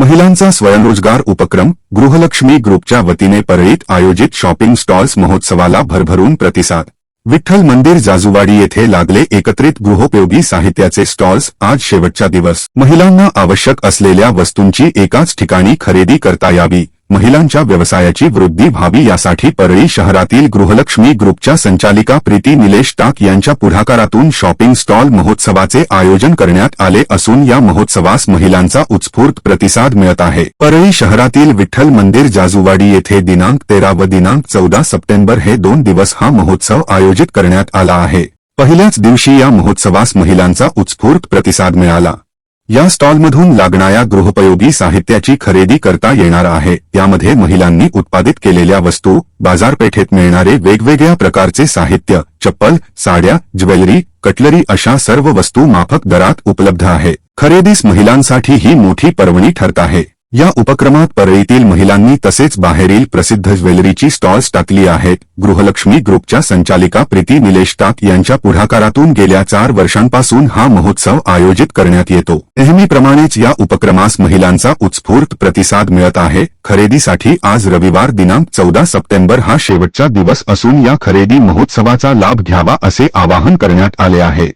महिलांचा स्वयंरोजगार उपक्रम गृहलक्ष्मी ग्रुपच्या वतीने परळीत आयोजित शॉपिंग स्टॉल्स महोत्सवाला भरभरून प्रतिसाद. विठ्ठल मंदिर जाजुवाडी येथे लागले एकत्रित गृहोपयोगी साहित्याचे स्टॉल्स आज शेवटचा दिवस. महिलांना आवश्यक असलेल्या वस्तूंची एकाच ठिकाणी खरेदी करता यावी. महिलांच्या व्यवसायाची वृद्धी व्हावी यासाठी परळी शहरातील गृहलक्ष्मी ग्रुपच्या संचालिका प्रीती निलेश टाक यांच्या पुढाकारातून शॉपिंग स्टॉल महोत्सवाचे आयोजन करण्यात आले असून या महोत्सवास महिलांचा उत्स्फूर्त प्रतिसाद मिळत आहे. परळी शहरातील विठ्ठल मंदिर जाजुवाडी येथे दिनांक तेरा व दिनांक चौदा सप्टेंबर हे दोन दिवस हा महोत्सव आयोजित करण्यात आला आहे. पहिल्याच दिवशी या महोत्सवास महिलांचा उत्स्फूर्त प्रतिसाद मिळाला. या स्टॉलमधून लागणाऱ्या गृहोपयोगी साहित्याची खरेदी करता येणार आहे. यामध्ये महिलांनी उत्पादित केलेल्या वस्तू बाजारपेठेत मिळणारे वेगवेगळ्या प्रकारचे साहित्य चप्पल साड्या ज्वेलरी कटलरी अशा सर्व वस्तू माफक दरात उपलब्ध आहे. खरेदीस महिलांसाठी ही मोठी पर्वणी ठरत आहे. या उपक्रमात परळीतील महिलांनी तसेच बाहेरील प्रसिद्ध ज्वेलरीची स्टॉल्स टाकली आहेत. गृहलक्ष्मी ग्रुपच्या संचालिका प्रीती निलेश टाक यांच्या पुढाकारातून गेल्या चार वर्षांपासून हा महोत्सव आयोजित करण्यात येतो. नेहमीप्रमाणेच या उपक्रमास महिलांचा उत्स्फूर्त प्रतिसाद मिळत आहे. खरेदीसाठी आज रविवार दिनांक चौदा सप्टेंबर हा शेवटचा दिवस असून या खरेदी महोत्सवाचा लाभ घ्यावा असे आवाहन करण्यात आले आहे.